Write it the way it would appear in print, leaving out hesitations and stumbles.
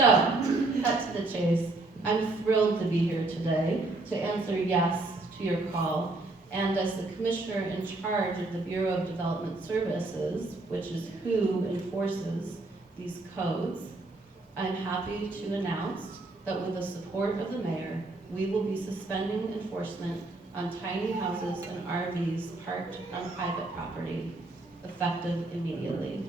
So, cut to the chase. I'm thrilled to be here today to answer yes to your call. And as the commissioner in charge of the Bureau of Development Services, which is who enforces these codes, I'm happy to announce that with the support of the mayor, we will be suspending enforcement on tiny houses and RVs parked on private property, effective immediately.